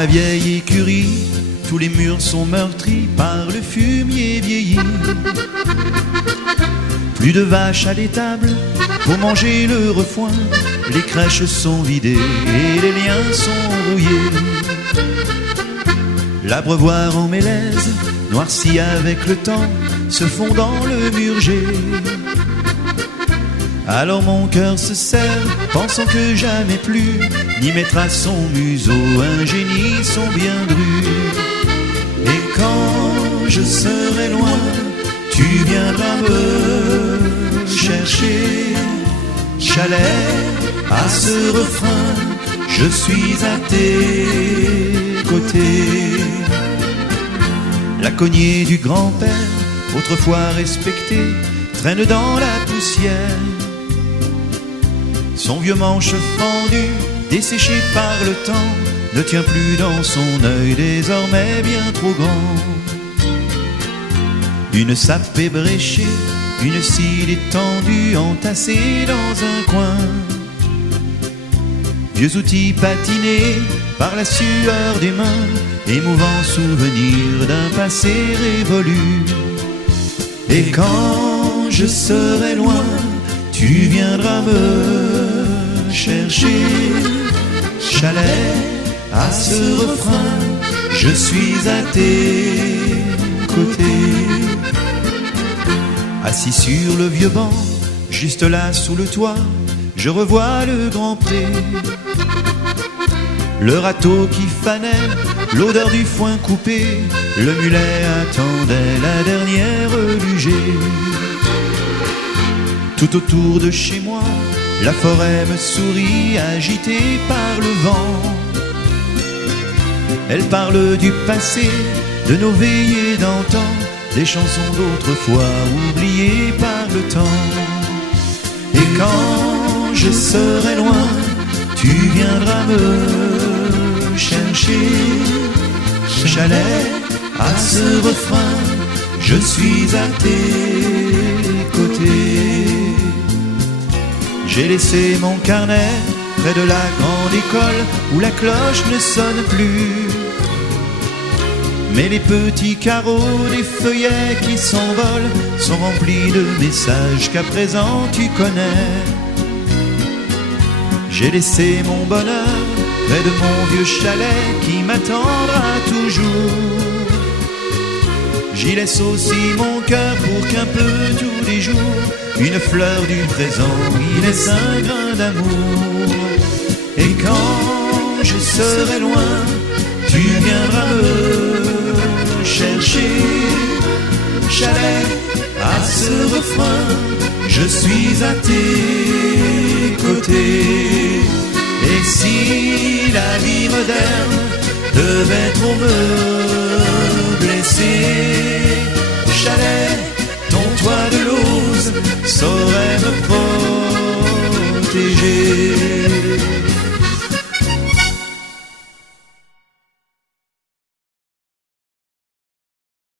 la vieille écurie, tous les murs sont meurtris par le fumier vieilli. Plus de vaches à l'étable pour manger le refoin. Les crèches sont vidées et les liens sont rouillés. L'abreuvoir en mélèze, noirci avec le temps, se fond dans le murger. Alors mon cœur se serre, pensant que jamais plus n'y mettra son museau un génie son bien dru. Et quand je serai loin, tu viendras me chercher. Chalet à ce refrain, je suis à tes côtés. La cognée du grand-père, autrefois respectée, traîne dans la poussière. Son vieux manche fendu, desséché par le temps, ne tient plus dans son œil, désormais bien trop grand. Une sape ébréchée, une scie étendue, entassée dans un coin. Vieux outils patinés par la sueur des mains, émouvant souvenir d'un passé révolu. Et quand je serai loin, tu viendras me chercher. Chalet à ce refrain, je suis à tes côtés. Assis sur le vieux banc, juste là sous le toit, je revois le grand pré. Le râteau qui fanait, l'odeur du foin coupé, le mulet attendait la dernière lugée. Tout autour de chez moi, la forêt me sourit, agitée par le vent. Elle parle du passé, de nos veillées d'antan, des chansons d'autrefois oubliées par le temps. Et quand je serai loin, tu viendras me chercher. Chalet à ce refrain, je suis à tes côtés. J'ai laissé mon carnet près de la grande école où la cloche ne sonne plus. Mais les petits carreaux des feuillets qui s'envolent sont remplis de messages qu'à présent tu connais. J'ai laissé mon bonheur près de mon vieux chalet qui m'attendra toujours. J'y laisse aussi mon cœur pour qu'un peu tous les jours une fleur du présent y laisse un grain d'amour. Et quand je serai loin, tu viendras me chercher. Chalet à ce refrain, je suis à tes côtés. Et si la vie moderne devait trop me blesser, Chalet, ton toit de lauze saurait me protéger.